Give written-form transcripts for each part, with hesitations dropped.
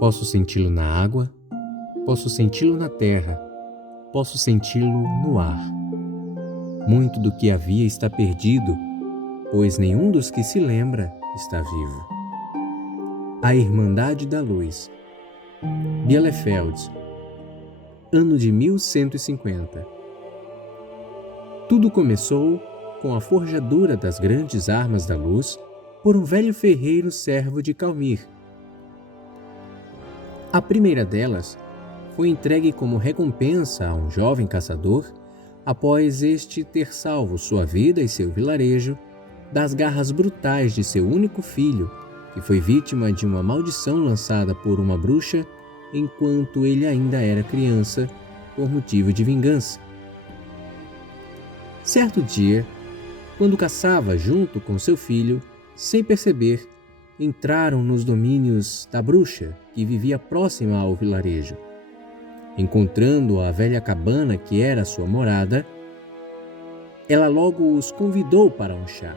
Posso senti-lo na água, posso senti-lo na terra, posso senti-lo no ar. Muito do que havia está perdido, pois nenhum dos que se lembra está vivo. A Irmandade da Luz. Bielefeld, ano de 1150. Tudo começou com a forjadura das grandes armas da luz por um velho ferreiro servo de Calmir. A primeira delas foi entregue como recompensa a um jovem caçador após este ter salvo sua vida e seu vilarejo das garras brutais de seu único filho, que foi vítima de uma maldição lançada por uma bruxa enquanto ele ainda era criança, por motivo de vingança. Certo dia, quando caçava junto com seu filho, sem perceber, entraram nos domínios da bruxa que vivia próxima ao vilarejo. Encontrando a velha cabana que era sua morada, ela logo os convidou para um chá.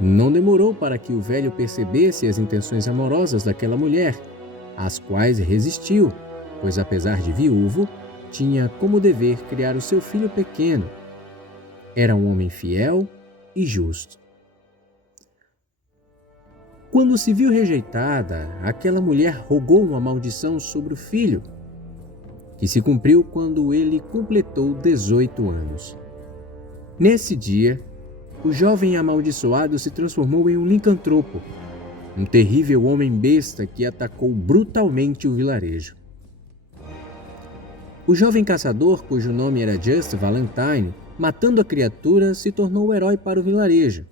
Não demorou para que o velho percebesse as intenções amorosas daquela mulher, às quais resistiu, pois apesar de viúvo, tinha como dever criar o seu filho pequeno. Era um homem fiel e justo. Quando se viu rejeitada, aquela mulher rogou uma maldição sobre o filho, que se cumpriu quando ele completou 18 anos. Nesse dia, o jovem amaldiçoado se transformou em um licantropo, um terrível homem besta que atacou brutalmente o vilarejo. O jovem caçador, cujo nome era Just Valentine, matando a criatura, se tornou o herói para o vilarejo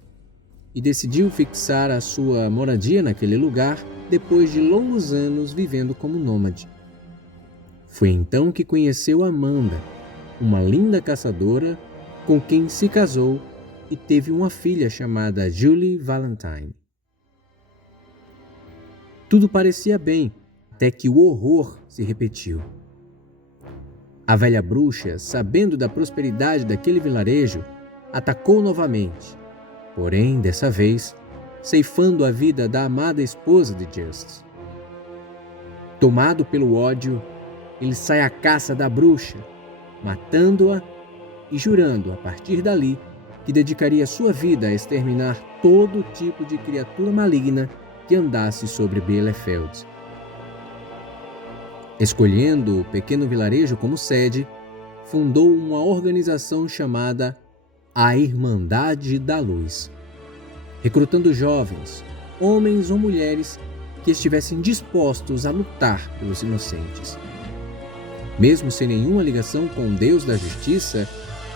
e decidiu fixar a sua moradia naquele lugar depois de longos anos vivendo como nômade. Foi então que conheceu Amanda, uma linda caçadora com quem se casou e teve uma filha chamada Julie Valentine. Tudo parecia bem, até que o horror se repetiu. A velha bruxa, sabendo da prosperidade daquele vilarejo, atacou novamente, porém, dessa vez, ceifando a vida da amada esposa de Just. Tomado pelo ódio, ele sai à caça da bruxa, matando-a e jurando, a partir dali, que dedicaria sua vida a exterminar todo tipo de criatura maligna que andasse sobre Bielefeld. Escolhendo o pequeno vilarejo como sede, fundou uma organização chamada a Irmandade da Luz, recrutando jovens, homens ou mulheres que estivessem dispostos a lutar pelos inocentes. Mesmo sem nenhuma ligação com o Deus da Justiça,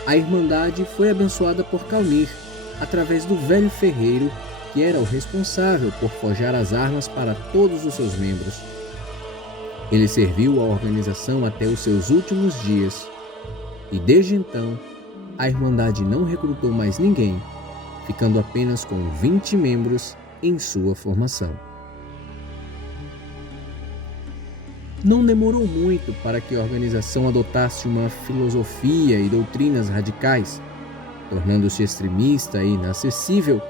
a Irmandade foi abençoada por Calmir através do velho ferreiro que era o responsável por forjar as armas para todos os seus membros. Ele serviu a organização até os seus últimos dias e desde então a Irmandade não recrutou mais ninguém, ficando apenas com 20 membros em sua formação. Não demorou muito para que a organização adotasse uma filosofia e doutrinas radicais, tornando-se extremista e inacessível,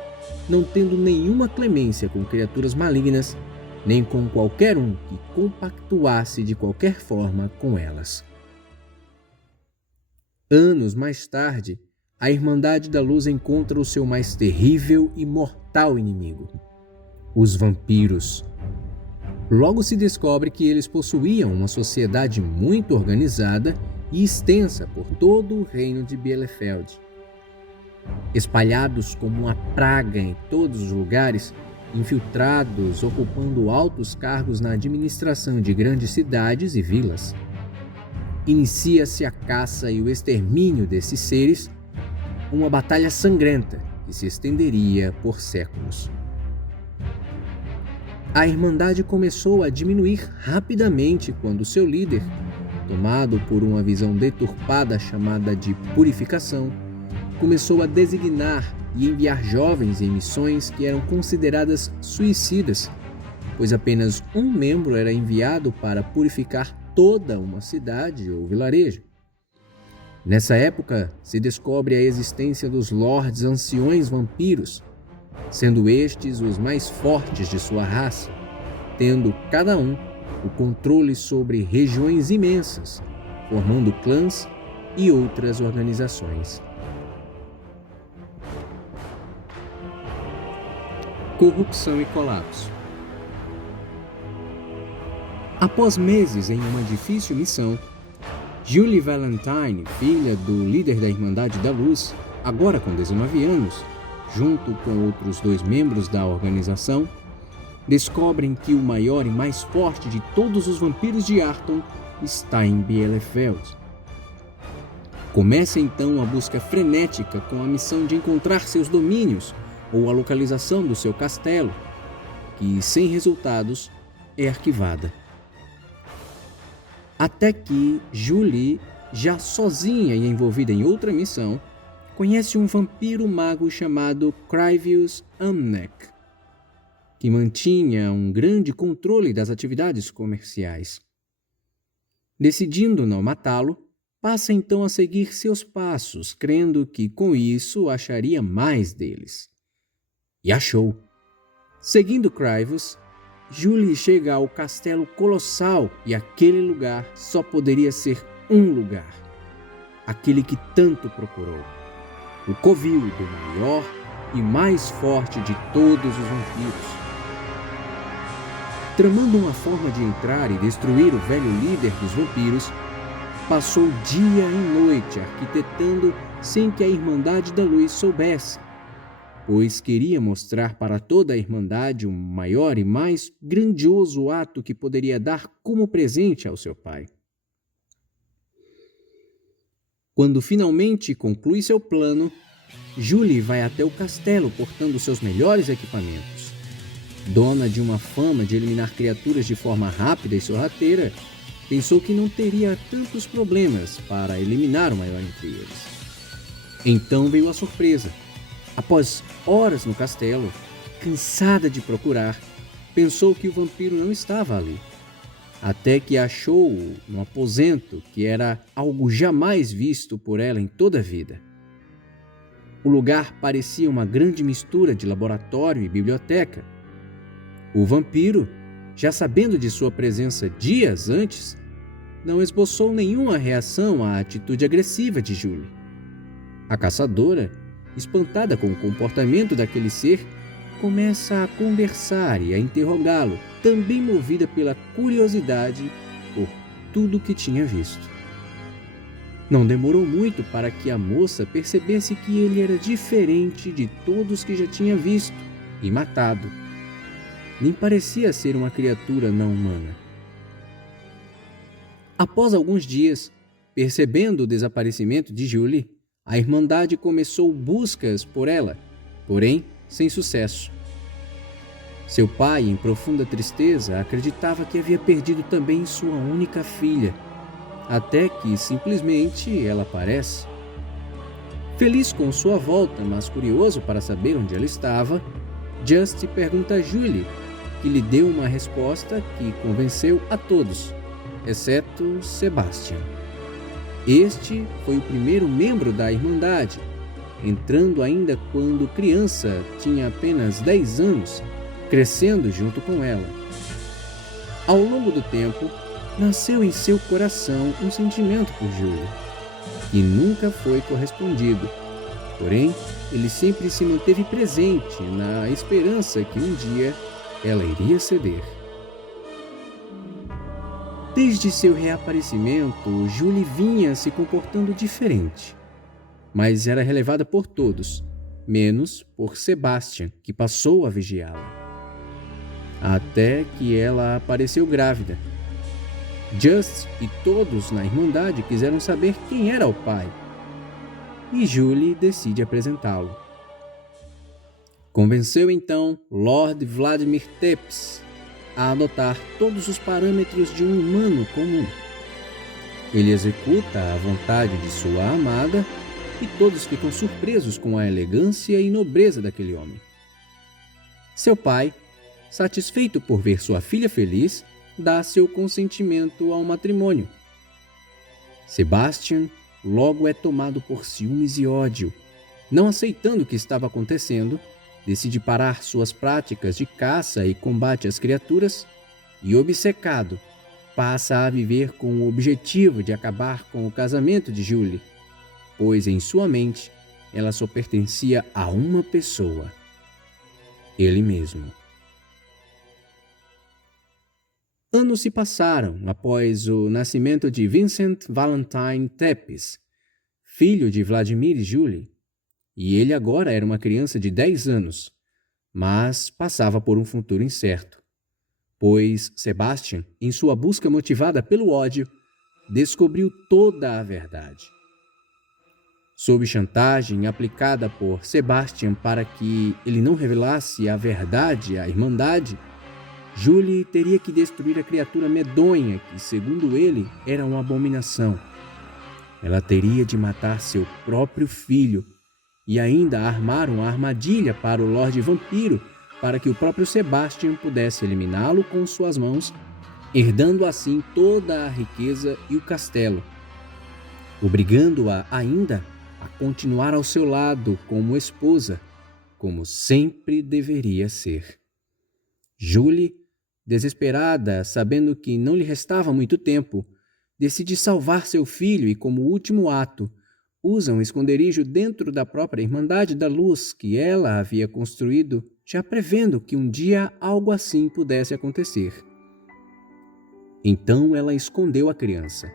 não tendo nenhuma clemência com criaturas malignas, nem com qualquer um que compactuasse de qualquer forma com elas. Anos mais tarde, a Irmandade da Luz encontra o seu mais terrível e mortal inimigo, os vampiros. Logo se descobre que eles possuíam uma sociedade muito organizada e extensa por todo o reino de Bielefeld. Espalhados como uma praga em todos os lugares, infiltrados, ocupando altos cargos na administração de grandes cidades e vilas. Inicia-se a caça e o extermínio desses seres, uma batalha sangrenta que se estenderia por séculos. A Irmandade começou a diminuir rapidamente quando seu líder, tomado por uma visão deturpada chamada de purificação, começou a designar e enviar jovens em missões que eram consideradas suicidas, pois apenas um membro era enviado para purificar toda uma cidade ou vilarejo. Nessa época, se descobre a existência dos Lordes Anciões Vampiros, sendo estes os mais fortes de sua raça, tendo cada um o controle sobre regiões imensas, formando clãs e outras organizações. Corrupção e colapso. Após meses em uma difícil missão, Julie Valentine, filha do líder da Irmandade da Luz, agora com 19 anos, junto com outros 2 membros da organização, descobrem que o maior e mais forte de todos os vampiros de Arton está em Bielefeld. Começa então a busca frenética com a missão de encontrar seus domínios ou a localização do seu castelo, que, sem resultados, é arquivada. Até que Julie, já sozinha e envolvida em outra missão, conhece um vampiro mago chamado Cryvius Amnek, que mantinha um grande controle das atividades comerciais. Decidindo não matá-lo, passa então a seguir seus passos, crendo que com isso acharia mais deles. E achou. Seguindo Cryvius, Julie chega ao castelo colossal e aquele lugar só poderia ser um lugar. Aquele que tanto procurou. O covil do maior e mais forte de todos os vampiros. Tramando uma forma de entrar e destruir o velho líder dos vampiros, passou dia e noite arquitetando sem que a Irmandade da Luz soubesse, pois queria mostrar para toda a Irmandade o maior e mais grandioso ato que poderia dar como presente ao seu pai. Quando finalmente conclui seu plano, Julie vai até o castelo portando seus melhores equipamentos. Dona de uma fama de eliminar criaturas de forma rápida e sorrateira, pensou que não teria tantos problemas para eliminar o maior entre eles. Então veio a surpresa. Após horas no castelo, cansada de procurar, pensou que o vampiro não estava ali. Até que achou-o no aposento, que era algo jamais visto por ela em toda a vida. O lugar parecia uma grande mistura de laboratório e biblioteca. O vampiro, já sabendo de sua presença dias antes, não esboçou nenhuma reação à atitude agressiva de Julie. A caçadora, espantada com o comportamento daquele ser, começa a conversar e a interrogá-lo, também movida pela curiosidade por tudo o que tinha visto. Não demorou muito para que a moça percebesse que ele era diferente de todos que já tinha visto e matado. Nem parecia ser uma criatura não humana. Após alguns dias, percebendo o desaparecimento de Julie, a Irmandade começou buscas por ela, porém sem sucesso. Seu pai, em profunda tristeza, acreditava que havia perdido também sua única filha, até que simplesmente ela aparece. Feliz com sua volta, mas curioso para saber onde ela estava, Just pergunta a Julie, que lhe deu uma resposta que convenceu a todos, exceto Sebastian. Este foi o primeiro membro da Irmandade, entrando ainda quando criança, tinha apenas 10 anos, crescendo junto com ela. Ao longo do tempo, nasceu em seu coração um sentimento por Julie, que nunca foi correspondido. Porém, ele sempre se manteve presente na esperança que um dia ela iria ceder. Desde seu reaparecimento, Julie vinha se comportando diferente, mas era relevada por todos, menos por Sebastian, que passou a vigiá-la. Até que ela apareceu grávida. Just e todos na Irmandade quiseram saber quem era o pai, e Julie decide apresentá-lo. Convenceu então Lord Vladimir Tepes a adotar todos os parâmetros de um humano comum. Ele executa a vontade de sua amada e todos ficam surpresos com a elegância e nobreza daquele homem. Seu pai, satisfeito por ver sua filha feliz, dá seu consentimento ao matrimônio. Sebastian logo é tomado por ciúmes e ódio. Não aceitando o que estava acontecendo, decide parar suas práticas de caça e combate às criaturas e, obcecado, passa a viver com o objetivo de acabar com o casamento de Julie, pois em sua mente ela só pertencia a uma pessoa: ele mesmo. Anos se passaram após o nascimento de Vincent Valentine Tepes, filho de Vladimir e Julie, e ele agora era uma criança de 10 anos, mas passava por um futuro incerto, pois Sebastian, em sua busca motivada pelo ódio, descobriu toda a verdade. Sob chantagem aplicada por Sebastian para que ele não revelasse a verdade à Irmandade, Julie teria que destruir a criatura medonha que, segundo ele, era uma abominação. Ela teria de matar seu próprio filho e ainda armar uma armadilha para o Lorde Vampiro para que o próprio Sebastian pudesse eliminá-lo com suas mãos, herdando assim toda a riqueza e o castelo, obrigando-a ainda a continuar ao seu lado como esposa, como sempre deveria ser. Julie, desesperada, sabendo que não lhe restava muito tempo, decide salvar seu filho e, como último ato, usa um esconderijo dentro da própria Irmandade da Luz que ela havia construído, já prevendo que um dia algo assim pudesse acontecer. Então ela escondeu a criança.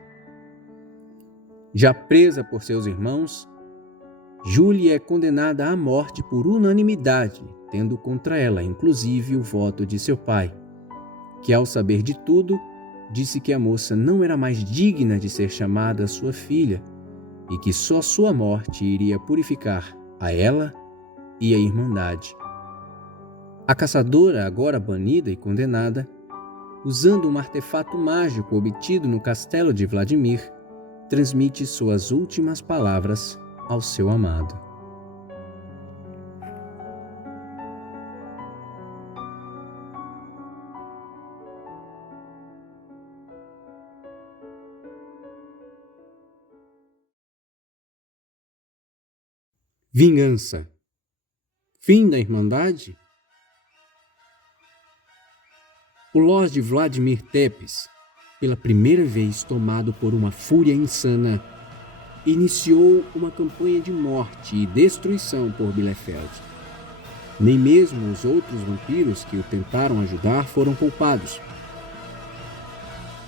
Já presa por seus irmãos, Julie é condenada à morte por unanimidade, tendo contra ela inclusive o voto de seu pai, que ao saber de tudo, disse que a moça não era mais digna de ser chamada sua filha e que só sua morte iria purificar a ela e a Irmandade. A caçadora, agora banida e condenada, usando um artefato mágico obtido no castelo de Vladimir, transmite suas últimas palavras ao seu amado. Vingança. Fim da Irmandade? O Lorde Vladimir Tepes, pela primeira vez tomado por uma fúria insana, iniciou uma campanha de morte e destruição por Bielefeld. Nem mesmo os outros vampiros que o tentaram ajudar foram poupados.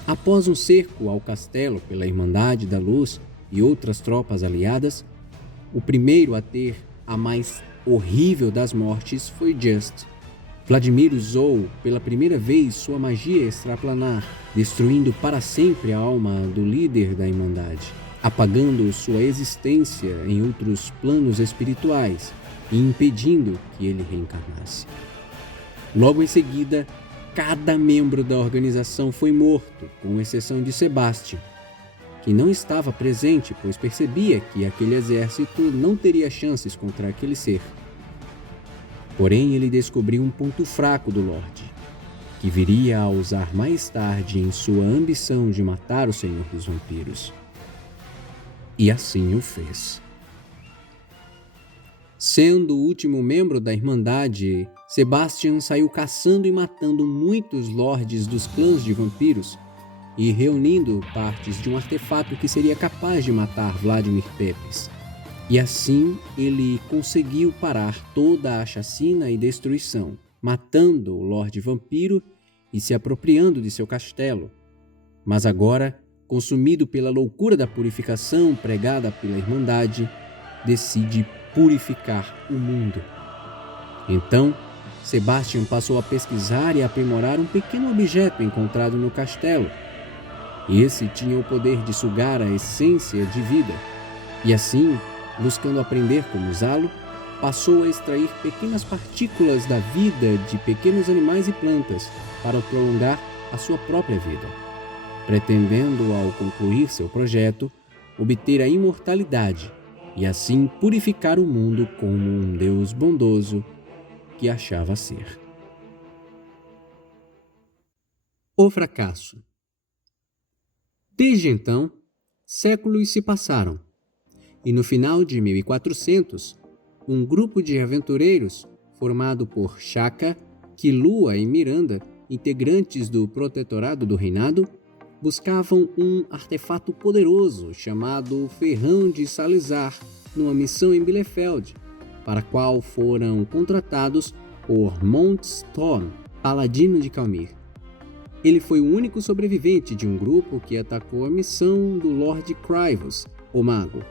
Após um cerco ao castelo pela Irmandade da Luz e outras tropas aliadas, o primeiro a ter a mais horrível das mortes foi Just. Vladimir usou pela primeira vez sua magia extraplanar, destruindo para sempre a alma do líder da Irmandade, apagando sua existência em outros planos espirituais e impedindo que ele reencarnasse. Logo em seguida, cada membro da organização foi morto, com exceção de Sebastian, que não estava presente, pois percebia que aquele exército não teria chances contra aquele ser. Porém, ele descobriu um ponto fraco do Lorde, que viria a usar mais tarde em sua ambição de matar o Senhor dos Vampiros. E assim o fez. Sendo o último membro da Irmandade, Sebastian saiu caçando e matando muitos lordes dos clãs de vampiros e reunindo partes de um artefato que seria capaz de matar Vladimir Tepes. E assim ele conseguiu parar toda a chacina e destruição, matando o Lorde Vampiro e se apropriando de seu castelo. Mas agora, consumido pela loucura da purificação pregada pela Irmandade, decide purificar o mundo. Então, Sebastian passou a pesquisar e aprimorar um pequeno objeto encontrado no castelo. Esse tinha o poder de sugar a essência de vida, e assim, buscando aprender como usá-lo, passou a extrair pequenas partículas da vida de pequenos animais e plantas para prolongar a sua própria vida, pretendendo, ao concluir seu projeto, obter a imortalidade e assim purificar o mundo como um Deus bondoso que achava ser. O fracasso. Desde então, séculos se passaram, e no final de 1400, um grupo de aventureiros, formado por Shaka, Killua e Miranda, integrantes do Protetorado do Reinado buscavam um artefato poderoso chamado Ferrão de Salazar numa missão em Bielefeld, para a qual foram contratados por Mont Storm, paladino de Calmir. Ele foi o único sobrevivente de um grupo que atacou a missão do Lord Crivus, o mago.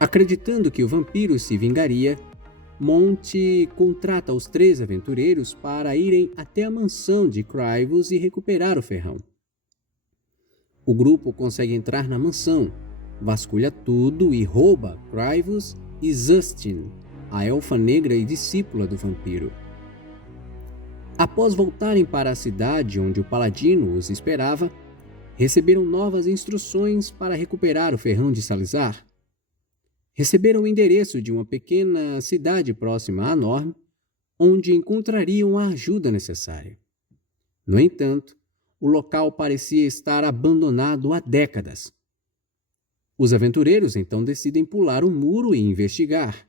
Acreditando que o vampiro se vingaria, Monte contrata os 3 aventureiros para irem até a mansão de Crivus e recuperar o ferrão. O grupo consegue entrar na mansão, vasculha tudo e rouba Crivus e Zustin, a elfa negra e discípula do vampiro. Após voltarem para a cidade onde o paladino os esperava, receberam novas instruções para recuperar o ferrão de Salazar. Receberam o endereço de uma pequena cidade próxima a Norm, onde encontrariam a ajuda necessária. No entanto, o local parecia estar abandonado há décadas. Os aventureiros então decidem pular o muro e investigar.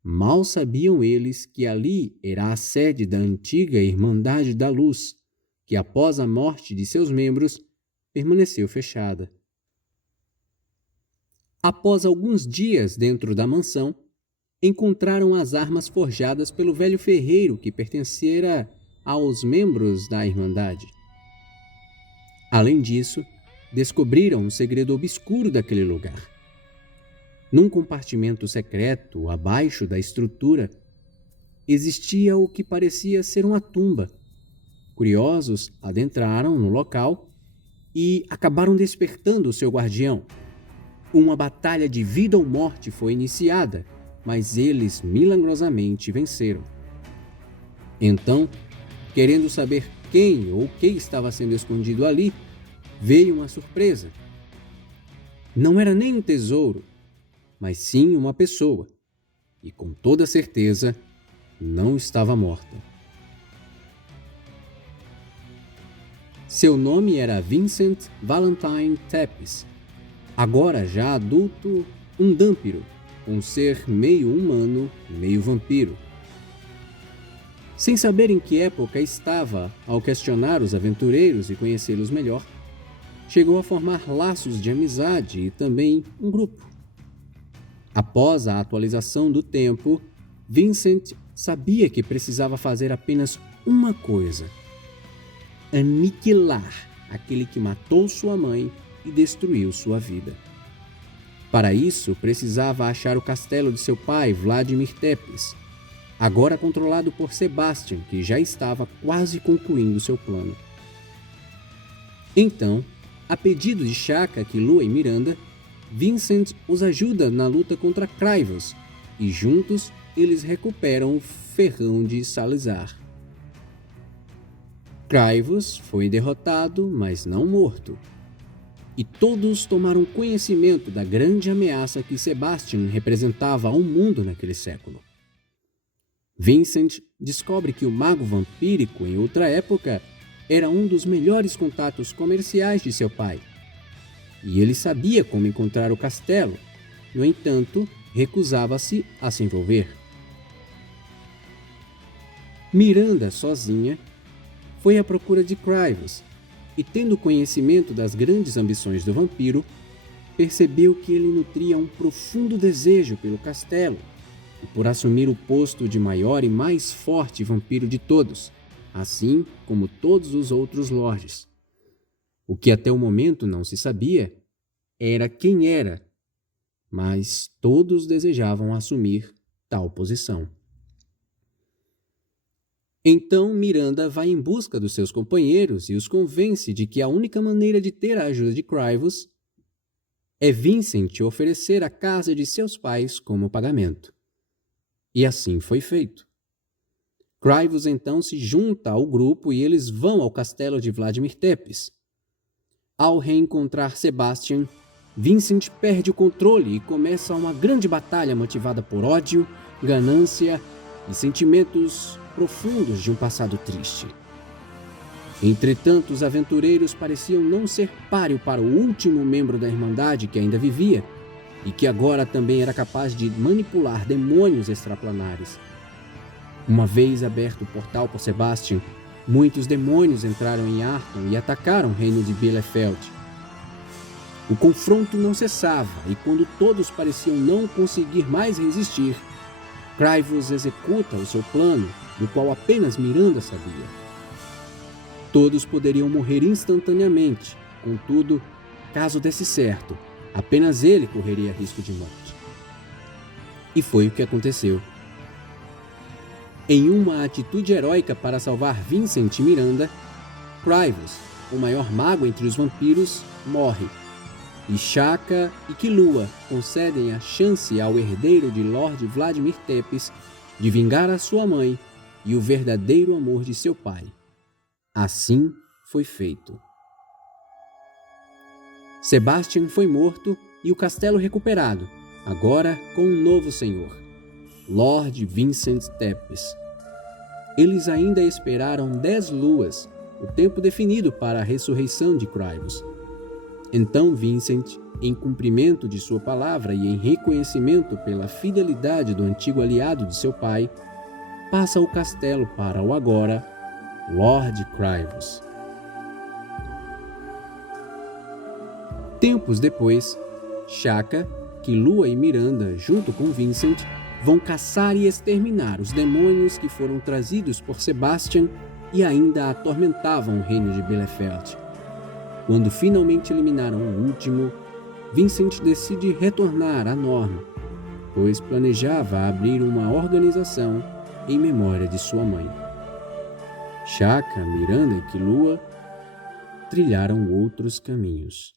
Mal sabiam eles que ali era a sede da antiga Irmandade da Luz, que após a morte de seus membros, permaneceu fechada. Após alguns dias dentro da mansão, encontraram as armas forjadas pelo velho ferreiro que pertencera aos membros da Irmandade. Além disso, descobriram um segredo obscuro daquele lugar. Num compartimento secreto, abaixo da estrutura, existia o que parecia ser uma tumba. Curiosos, adentraram no local e acabaram despertando o seu guardião. Uma batalha de vida ou morte foi iniciada, mas eles milagrosamente venceram. Então, querendo saber quem ou o que estava sendo escondido ali, veio uma surpresa. Não era nem um tesouro, mas sim uma pessoa, e com toda certeza não estava morta. Seu nome era Vincent Valentine Tepes. Agora já adulto, um dâmpiro, um ser meio humano, meio vampiro. Sem saber em que época estava ao questionar os aventureiros e conhecê-los melhor, chegou a formar laços de amizade e também um grupo. Após a atualização do tempo, Vincent sabia que precisava fazer apenas uma coisa: aniquilar aquele que matou sua mãe e destruiu sua vida. Para isso, precisava achar o castelo de seu pai, Vladimir Tepes, agora controlado por Sebastian, que já estava quase concluindo seu plano. Então, a pedido de Shaka, Killua e Miranda, Vincent os ajuda na luta contra Crivus, e juntos eles recuperam o ferrão de Salazar. Crivus foi derrotado, mas não morto. E todos tomaram conhecimento da grande ameaça que Sebastian representava ao mundo naquele século. Vincent descobre que o mago vampírico, em outra época, era um dos melhores contatos comerciais de seu pai. E ele sabia como encontrar o castelo, no entanto, recusava-se a se envolver. Miranda, sozinha, foi à procura de Crivus, e tendo conhecimento das grandes ambições do vampiro, percebeu que ele nutria um profundo desejo pelo castelo e por assumir o posto de maior e mais forte vampiro de todos, assim como todos os outros lordes. O que até o momento não se sabia era quem era, mas todos desejavam assumir tal posição. Então Miranda vai em busca dos seus companheiros e os convence de que a única maneira de ter a ajuda de Crivus é Vincent oferecer a casa de seus pais como pagamento. E assim foi feito. Crivus então se junta ao grupo e eles vão ao castelo de Vladimir Tepes. Ao reencontrar Sebastian, Vincent perde o controle e começa uma grande batalha motivada por ódio, ganância e sentimentos profundos de um passado triste. Entretanto, os aventureiros pareciam não ser páreo para o último membro da Irmandade que ainda vivia e que agora também era capaz de manipular demônios extraplanares. Uma vez aberto o portal por Sebastian, muitos demônios entraram em Arton e atacaram o reino de Bielefeld. O confronto não cessava e quando todos pareciam não conseguir mais resistir, Krivos executa o seu plano, do qual apenas Miranda sabia. Todos poderiam morrer instantaneamente, contudo, caso desse certo, apenas ele correria risco de morte. E foi o que aconteceu. Em uma atitude heróica para salvar Vincent e Miranda, Krivos, o maior mago entre os vampiros, morre. E Shaka e Killua concedem a chance ao herdeiro de Lord Vladimir Tepes de vingar a sua mãe e o verdadeiro amor de seu pai. Assim foi feito. Sebastian foi morto e o castelo recuperado, agora com um novo senhor, Lord Vincent Tepes. Eles ainda esperaram 10 luas, o tempo definido para a ressurreição de Krivos. Então Vincent, em cumprimento de sua palavra e em reconhecimento pela fidelidade do antigo aliado de seu pai, passa o castelo para o agora Lord Krivos. Tempos depois, Shaka, Killua e Miranda, junto com Vincent, vão caçar e exterminar os demônios que foram trazidos por Sebastian e ainda atormentavam o reino de Bielefeld. Quando finalmente eliminaram o último, Vincent decide retornar à Norne, pois planejava abrir uma organização em memória de sua mãe. Shaka, Miranda e Killua trilharam outros caminhos.